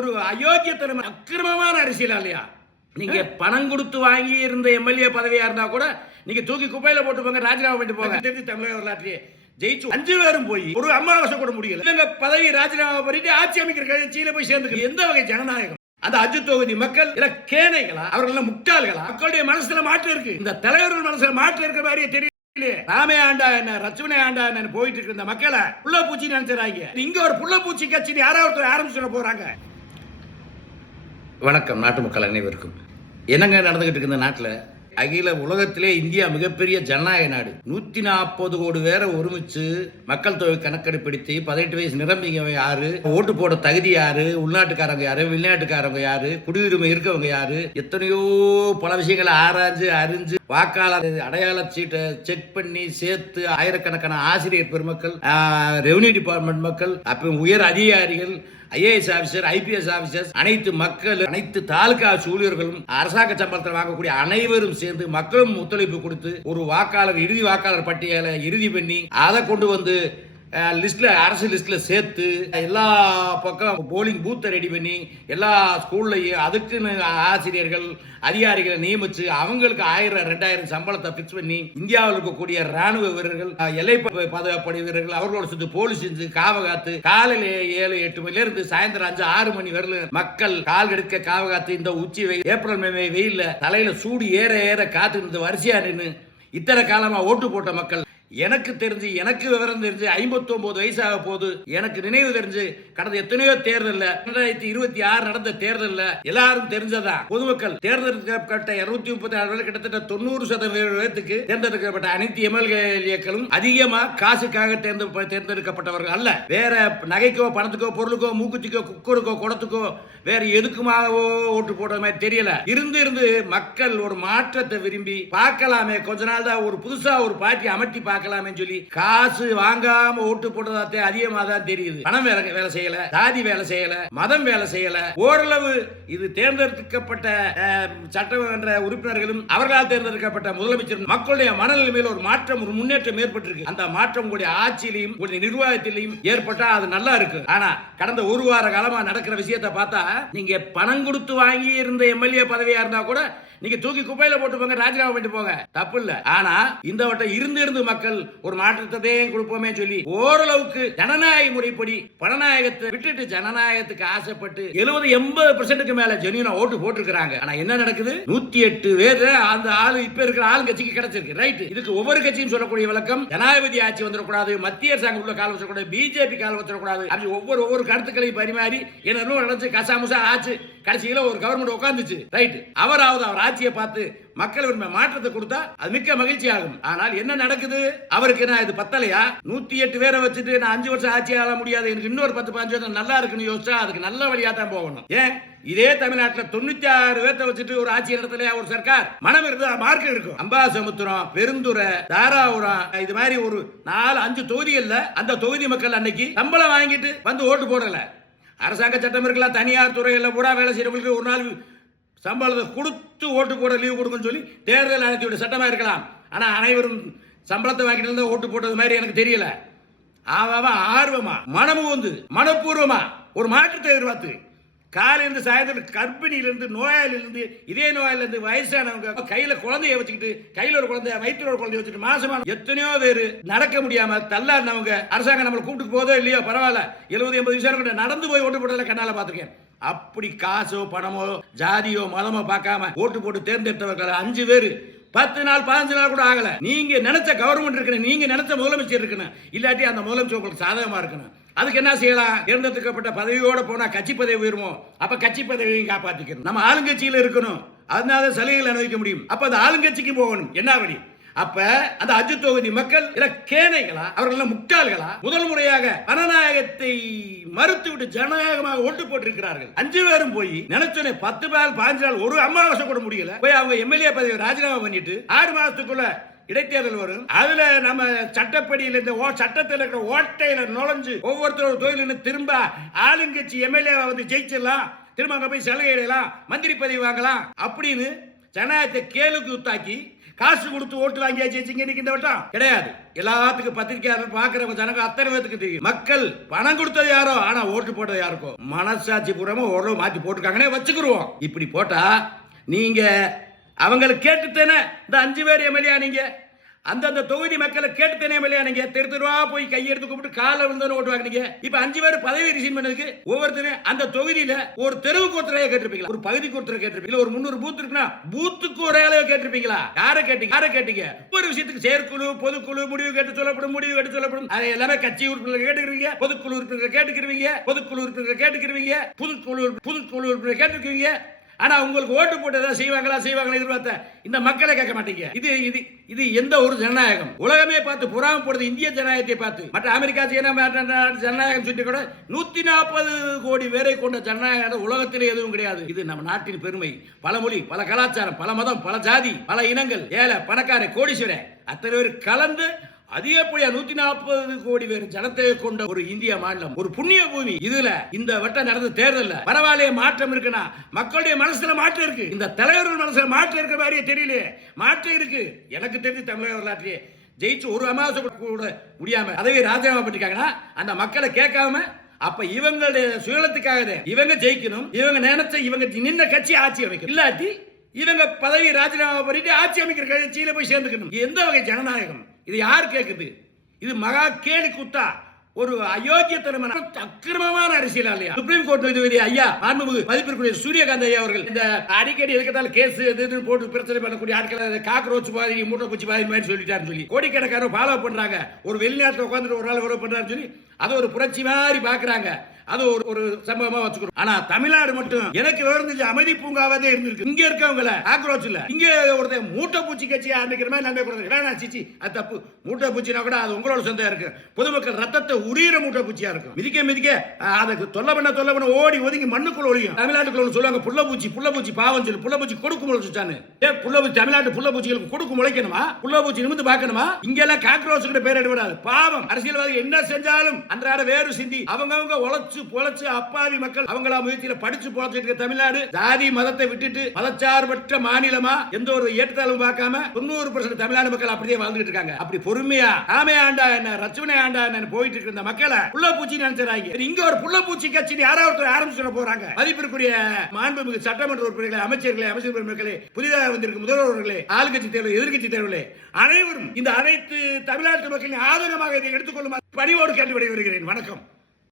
ஒரு அயோக்கியத்தனம் அக்கிரமமான அரசியலாளியா நீங்க பணம் கொடுத்து வாங்கி இருந்த எம்எல்ஏ பதவியா இருந்தா கூட நீங்க தூக்கி குப்பையில போட்டு போங்க, ராஜினாமா பண்ணிட்டு போங்க. தெரிஞ்சு தமிழக வரலாற்றிலே ஜெயிச்சு 5 பேரும் போய் ஒரு அமாவாசை கூட முடியல. இவங்க பதவி ராஜினாமா பண்ணிட்டு ஆட்சி அமைக்கிற கட்சியில போய் சேர்ந்து எந்த வகை ஜனநாயகம்? அந்த அஜித் தொகுதி மக்கள் இல்ல கேனைகளா, அவர்கள் முட்டாள்களா? மக்களுடைய மனசுல மாற்றம் இருக்கு, இந்த தலைவர்கள் மனசுல மாற்றம் இருக்கிற மாதிரியே தெரியல. ராமே ஆண்டா என்ன, ரச்சுவனை ஆண்டா என்ன போயிட்டு இருக்கு இந்த மக்களை புள்ள பூச்சி நினைச்சாங்க. இங்க ஒரு புள்ள பூச்சி கட்சி யாராவது ஆரம்பிச்சு போறாங்க. வணக்கம் நாட்டு மக்கள் அனைவருக்கும். என்னங்க நடந்துகிட்டு இருக்கு இந்த நாட்டில்? அகில உலகத்திலே இந்தியா மிகப்பெரிய ஜனநாயக நாடு. 140 கோடி பேரை ஒருமிச்சு மக்கள் தொகை கணக்கெடுப்படுத்தி 18 வயசு நிரம்பிங்க யாரு, ஓட்டு போட தகுதி யாரு, உள்நாட்டுக்காரங்க யாரு, வெளிநாட்டுக்காரங்க யாரு, குடியுரிமை இருக்கவங்க யாரு, எத்தனையோ பல விஷயங்களை ஆராய்ஞ்சு அறிஞ்சு வாக்காளர் அடையாள சீட்டை செக் பண்ணி சேர்த்து ஆயிரக்கணக்கான ஆசிரியர் பெருமக்கள், ரெவன்யூ டிபார்ட்மெண்ட் மக்கள், அப்ப உயர் அதிகாரிகள், ஐஏஎஸ் ஆபிசர், ஐபிஎஸ் ஆபிசர்ஸ், அனைத்து மக்கள், அனைத்து தாலுகா ஊழியர்களும், அரசாங்க சம்பளத்தில் வாங்கக்கூடிய அனைவரும் சேர்ந்து மக்களும் ஒத்துழைப்பு கொடுத்து ஒரு வாக்காளர் இறுதி வாக்காளர் பட்டியலை இறுதி பண்ணி அதை கொண்டு வந்து லிஸ்ட்ல அரசு லிஸ்ட்ல சேர்த்து எல்லா பக்கம் போலிங் பூத்தை ரெடி பண்ணி எல்லா ஸ்கூல்லையும் அதுக்குன்னு ஆசிரியர்கள் அதிகாரிகளை நியமிச்சு அவங்களுக்கு 1000-2000 சம்பளத்தை பிக்ஸ் பண்ணி இந்தியாவில் இருக்கக்கூடிய ராணுவ வீரர்கள், எல்லை பாதுகாப்பு வீரர்கள், அவர்களோட சுற்றி போலீஸ் காவகாத்து காலையில 7-8 மணில இருந்து சாயந்தரம் 5-6 மணி வரல மக்கள் கால் எடுக்க காவகாத்து இந்த உச்சி வெயில் ஏப்ரல் மே வெயில்ல தலையில சூடு ஏற ஏற காத்து இருந்து வரிசையா நின்று இத்தனை காலமா ஓட்டு போட்ட மக்கள். எனக்கு தெரிஞ்சு, எனக்கு விவரம் தெரிஞ்சு 59 வயசாக போது, எனக்கு நினைவு தெரிஞ்சு கடந்த எத்தனையோ தேர்தல் 2026 நடந்த தேர்தல் எல்லாரும் தெரிஞ்சதா பொதுமக்கள் தேர்ந்தெடுக்கப்பட்ட 236 கிட்டத்தட்ட 90% தேர்ந்தெடுக்கப்பட்ட அனைத்து எம்எல்ஏக்களும் அதிகமா காசுக்காக தேர்ந்தெடுக்கப்பட்டவர்கள் அல்ல. வேற நகைக்கோ பணத்துக்கோ பொருளுக்கோ மூக்குத்திக்கோ குக்கருக்கோ குடத்துக்கோ வேற எதுக்குமாகவோ ஓட்டு போடுற மாதிரி தெரியல. இருந்து மக்கள் ஒரு மாற்றத்தை விரும்பி பார்க்கலாமே, கொஞ்ச நாள் தான் ஒரு புதுசா ஒரு பார்ட்டி அமர்த்தி பார்க்கலாமே சொல்லி காசு வாங்காம ஓட்டு போட்டதாத்தே அதிகமாக தான் தெரியுது. பணம் வேலை செய்யல, சாதி வேலை செய்யல, மதம் வேலை செய்யல. ஓரளவு இது தேர்ந்தெடுக்கப்பட்ட சட்டமன்ற உறுப்பினர்களும் அவர்களால் தேர்ந்தெடுக்கப்பட்ட முதலமைச்சர் மக்களுடைய மனநிலைமையில் ஒரு மாற்றம், ஒரு முன்னேற்றம் ஏற்பட்டிருக்கு. அந்த மாற்றம் உங்களுடைய ஆட்சியிலையும் உங்களுடைய நிர்வாகத்திலையும் ஏற்பட்டா அது நல்லா இருக்கு. ஆனா கடந்த ஒரு வார காலமா நடக்கிற விஷயத்தை பார்த்தா நீங்க பணம் கொடுத்து வாங்கி இருந்த எம்எல்ஏ பதவியா இருந்தா கூட நீங்க தூக்கி குப்பையில போட்டு போங்க, ராஜினாமா பண்ணிட்டு போங்க, தப்பு இல்ல. ஆனா இந்த வட்டம் இருந்து மக்கள் ஒரு மாற்றத்தை கொடுப்போமே சொல்லி ஓரளவுக்கு ஜனநாயக முறைப்படி பணநாயகத்தை விட்டுட்டு ஜனநாயகத்துக்கு ஆசைப்பட்டு 70-80% மேல ஜெனியூனா ஓட்டு போட்டுருக்காங்க. ஆனா என்ன நடக்குது? 108 பேர் அந்த ஆளு இப்ப இருக்கிற ஆளுங்கட்சிக்கு கிடைச்சிருக்கு. ரைட், இதுக்கு ஒவ்வொரு கட்சியும் சொல்லக்கூடிய விளக்கம் ஜனாதிபதி ஆட்சி வந்துடக்கூடாது, மத்திய அரசாங்கம் உள்ள கால வச்சிடக்கூடாது, பிஜேபி கால வச்சிடக்கூடாது, அப்படி ஒவ்வொரு கருத்துக்களையும் பரிமாறி என்ன நடந்துச்சு, கசாமுசா ஆச்சு, கடைசியில ஒரு கவர்மெண்ட் உட்கார்ந்துச்சு. ரைட், அவராவது அவர் ஆட்சியை பார்த்து மக்கள் மாற்றத்தை கொடுத்தா அது மிக்க மகிழ்ச்சி ஆகும். ஆனால் என்ன நடக்குது? அவருக்கு நான் இது பத்தலையா? 108 பேரை வச்சுட்டு நான் 5 வருஷம் ஆட்சி ஆள முடியாது, எனக்கு இன்னொரு 10-15 வருஷம் நல்லா இருக்குன்னு யோசிச்சா அதுக்கு நல்ல வழியா தான் போகணும். ஏன் இதே தமிழ்நாட்டில் 96 பேர்த்த வச்சுட்டு ஒரு ஆட்சி நடத்தலையா ஒரு சர்க்கார்? மனம் இருந்தா மார்க்கம் இருக்கும். அம்பாசமுத்திரம், பெருந்துறை, தாராபுரம், இது மாதிரி ஒரு 4-5 தொகுதிகள்ல அந்த தொகுதி மக்கள் அன்னைக்கு சம்பளம் வாங்கிட்டு வந்து ஓட்டு போடல. அரசாங்க சட்டம் இருக்கலாம், தனியார் துறையில் கூட வேலை செய்யறவங்களுக்கு ஒரு நாள் சம்பளத்தை கொடுத்து ஓட்டு போட லீவு கொடுக்குன்னு சொல்லி தேர்தல் ஆணையத்தோட சட்டமா இருக்கலாம். ஆனா அனைவரும் சம்பளத்தை வாங்கிட்டு இருந்தா ஓட்டு போட்டது மாதிரி எனக்கு தெரியல. ஆர்வமா மனமும் வந்து மனப்பூர்வமா ஒரு மாற்றத்தை எதிர்பார்த்து காலையிலிருந்து சாயந்தரம் கர்ப்பிணியிலிருந்து நோயாளிலிருந்து இதே நோயாளிலிருந்து வயசானவங்க கையில குழந்தைய வச்சுக்கிட்டு, கையில ஒரு குழந்தைய வயிற்றுல ஒரு குழந்தைய வச்சுட்டு மாசமான எத்தனையோ பேர் நடக்க முடியாம தள்ளாடினவங்க அரசாங்கம் நம்மளை கூப்பிட்டு போதோ இல்லையோ பரவாயில்ல 70-80 வயசு நடந்து போய் ஓட்டு போட்டதில் கண்ணால பார்த்துருக்கேன். அப்படி காசோ பணமோ ஜாதியோ மதமோ பார்க்காம ஓட்டு போட்டு தேர்ந்தெடுத்தவர்கள் 5 பேர் 10 நாள் 15 நாள் கூட ஆகல. நீங்க நினைச்ச கவர்மெண்ட் இருக்கணும், நீங்க நினைச்ச முதலமைச்சர் இருக்கணும், இல்லாட்டி அந்த முதலமைச்சர் உங்களுக்கு சாதகமா இருக்கணும். அதுக்கு என்ன செய்யலாம்? தேர்ந்தெடுக்கப்பட்ட பதவியோட போனா கட்சி பதவி உயருமோ, அப்ப கட்சி பதவியையும் காப்பாத்திக்கணும். நம்ம ஆளுங்கட்சியில இருக்கணும், அதனால சலுகைகள் அனுபவிக்க முடியும். அப்ப அந்த ஆளுங்கட்சிக்கு போகணும். என்ன வழி? அப்ப அந்த அஜித் தொகுதி மக்கள் இல்ல கேனைகளா, அவர்கள் முட்டாள்களா? முதல் முறையாக பணநாயகத்தை மறுத்துவிட்டு ஜனநாயகமாக ஓட்டு போட்டிருக்கிறார்கள். 5 பேரும் போய் நினைச்சோன்னே 10 நாள் 15 நாள் ஒரு அமாவாசை கூட முடியல போய் அவங்க எம்எல்ஏ பதவி ராஜினாமா பண்ணிட்டு 6 மாசத்துக்குள்ள இடைத்தேர்தல் வரும். அதுல நம்ம சட்டப்படியில் இந்த சட்டத்தில் இருக்கிற ஓட்டையில நுழைஞ்சு ஒவ்வொருத்தரோட தொழில் திரும்ப ஆளுங்கட்சி எம்எல்ஏ வந்து ஜெயிச்சிடலாம், திரும்ப அங்க போய் சலுகை அடையலாம், மந்திரி பதவி வாங்கலாம் அப்படின்னு ஜனநாயகத்தை கேளுக்கு உத்தாக்கி காசு கொடுத்து ஓட்டு வாங்கியாச்சு இன்னைக்கு இந்த வட்டம் கிடையாது. எல்லாத்துக்கும் பத்திரிகையாளர் பாக்குறவங்க ஜனங்க அத்தனை பேருக்கு தெரியும். மக்கள் பணம் கொடுத்தது யாரோ, ஆனா ஓட்டு போட்டது யாருக்கோ. மனசாட்சி பூர்வமா ஓரளவு மாத்தி போட்டுருக்காங்கன்னே வச்சுக்கிருவோம். இப்படி போட்டா நீங்க அவங்களுக்கு கேட்டுத்தேனே இந்த 5 பேர் எம்எல்ஏ நீங்க அந்தந்த தொகுதி மக்களை கேட்டுத்தேனே எம்எல்ஏ நீங்க தெருவா போய் கையெடுத்து கூப்பிட்டு காலை விழுந்து ஓட்டு வாங்கினீங்க. இப்ப 5 பேர் பதவி ரிசைன் பண்ணதுக்கு ஒவ்வொருத்தரும் அந்த தொகுதியில ஒரு தெருவுக்கு ஒருத்தரையே கேட்டிருப்பீங்களா, ஒரு பகுதிக்கு ஒருத்தரை கேட்டிருப்பீங்களா, ஒரு 300 பூத் இருக்குன்னா பூத்துக்கு ஒரு ஆளையோ கேட்டிருப்பீங்களா? யாரை கேட்டீங்க? ஒரு விஷயத்துக்கு செயற்குழு பொதுக்குழு முடிவு கேட்டு சொல்லப்படும். அதை எல்லாமே கட்சி உறுப்பினர்கள் கேட்டுக்கிறீங்க, பொதுக்குழு உறுப்பினர்கள் கேட்டுக்கிறீங்க, புதுக்குழு உறுப்பினர்கள் கேட்டுக்கிறீங்க. ஆனா உங்களுக்கு ஓட்டு போட்டு ஏதாவது செய்வாங்களா எதிர்பார்த்த இந்த மக்களை கேட்க மாட்டீங்க. இது எந்த ஒரு ஜனநாயகம்? உலகமே பார்த்து புறாம போடுறது இந்திய ஜனநாயகத்தை பார்த்து. மற்ற அமெரிக்கா ஜனநாயகம் சொல்லி கூட 140 கோடி பேரை கொண்ட ஜனநாயகம் உலகத்திலே எதுவும் கிடையாது. இது நம்ம நாட்டின் பெருமை. பல மொழி, பல கலாச்சாரம், பல மதம், பல ஜாதி, பல இனங்கள், ஏழை பணக்கார கோடீஸ்வரர் அத்தனை பேர் கலந்து அதிகப்படியா 140 கோடி பேர் ஜனத்தை கொண்ட ஒரு இந்திய மாநிலம், ஒரு புண்ணிய பூமி. இதுல இந்த வட்டம் நடந்த தேர்தல் பரவாயில்லையே மாற்றம் இருக்குன்னா மக்களுடைய மனசுல மாற்றம் இருக்கு. இந்த தலைவர்கள் மனசுல மாற்றம் இருக்கிற மாதிரியே தெரியல. மாற்றம் இருக்கு. எனக்கு தெரிஞ்சு தமிழக வரலாற்றிலே ஜெயிச்சு ஒரு அமாவாசை கூட முடியாம பதவி ராஜினாமா பண்ணிருக்காங்கன்னா அந்த மக்களை கேட்காம அப்ப இவங்களுடைய சுயலத்துக்காக இவங்க ஜெயிக்கணும். இவங்க நினைச்ச இவங்க நின்ன கட்சி ஆட்சி அமைக்கணும். இல்லாட்டி இவங்க பதவி ராஜினாமா பண்ணிட்டு ஆட்சி அமைக்கிற கட்சியில போய் சேர்ந்துக்கணும். எந்த வகை ஜனநாயகம் இது? யார் கேட்குது? இது மகா கேலி கூத்தா, ஒரு அயோக்கியத்தனமான அக்கிரமமான அரசியல் இல்லையா? சுப்ரீம் கோர்ட் நீதிபதி ஐயா மாண்புமிகு மதிப்பிற்குரிய சூரியகாந்த் ஐயா அவர்கள் இந்த அடிக்கடி எதுக்கட்டாலும் கேஸ் எது போட்டு பிரச்சனை பண்ணக்கூடிய ஆட்களை காக்ரோச் மாதிரி மூட்டை பூச்சி மாதிரி சொல்லிட்டாருன்னு சொல்லி கோடிக்கணக்காரர் ஃபாலோ பண்றாங்க. ஒரு வெளிநாட்டில் உட்காந்துட்டு ஒரு ஆள் ஃபாலோ பண்றாருன்னு சொல்லி அது ஒரு புரட்சி மாதிரி பாக்குறாங்க. அது ஒரு சம்பவமா வச்சுக்கணும். ஆனா தமிழ்நாடு மட்டும் எனக்கு விவரம் அமைதி பூங்காவே இருந்திருக்கு. இங்க இருக்கவங்கள ஆக்ரோச் இல்ல. இங்க ஒருத்தர் மூட்டை பூச்சி கட்சி ஆரம்பிக்கிற மாதிரி நம்பி கொடுத்தது வேணாம். சிச்சி அது தப்பு. மூட்டை பூச்சினா கூட அது உங்களோட சொந்தம் இருக்கு. பொதுமக்கள் ரத்தத்தை உரியிற மூட்டை பூச்சியா இருக்கும். மிதிக்க அதுக்கு தொல்லை பண்ண ஓடி ஒதுங்கி மண்ணுக்குள்ள ஒழியும். தமிழ்நாட்டுக்குள்ள சொல்லுவாங்க புள்ள பூச்சி பாவம் சொல்லி புள்ள பூச்சி கொடுக்கு முளைச்சான்னு. தமிழ்நாட்டு புள்ள பூச்சிகளுக்கு கொடுக்கு முளைக்கணுமா? புள்ள பூச்சி நிமிந்து பார்க்கணுமா? இங்க எல்லாம் காக்ரோச் பேர் எடுபடாது. பாவம் அரசியல்வாதி என்ன செஞ்சாலும் அன்றாட வேறு சிந்தி அவங்கவங்க உழைச்சு பொழைச்சு அப்பாவி மக்கள் அவங்களா முயற்சியில படிச்சு பொழைச்சிட்டு தமிழ்நாடு ஜாதி மதத்தை விட்டுட்டு மதச்சார்பற்ற மாநிலமா எந்த ஒரு ஏற்றத்தாலும் பார்க்காம 90% தமிழ்நாடு மக்கள் அப்படியே வாழ்ந்துட்டு இருக்காங்க. அப்படி பொறுமையா ஆமே ஆண்டா என்ன ரச்சுவனை ஆண்டா என்ன போயிட்டு இருக்க இந்த மக்களை புள்ள பூச்சி நினைச்சாங்க. இங்க ஒரு புள்ள பூச்சி கட்சி யாராவது ஆரம்பிச்சு போறாங்க. மதிப்பிற்குரிய மாண்புமிகு சட்டமன்ற உறுப்பினர்களே, அமைச்சர் பெருமக்களே, புதிதாக வந்திருக்கும் முதல்வர்களே, ஆளுங்கட்சி தேர்தல், எதிர்கட்சி தேர்தலே அனைவரும் இந்த அனைத்து தமிழ்நாட்டு மக்களின் ஆதரவாக இதை எடுத்துக்கொள்ளுமாறு பணிவோடு கேட்டு வருகிறேன். வணக்கம்.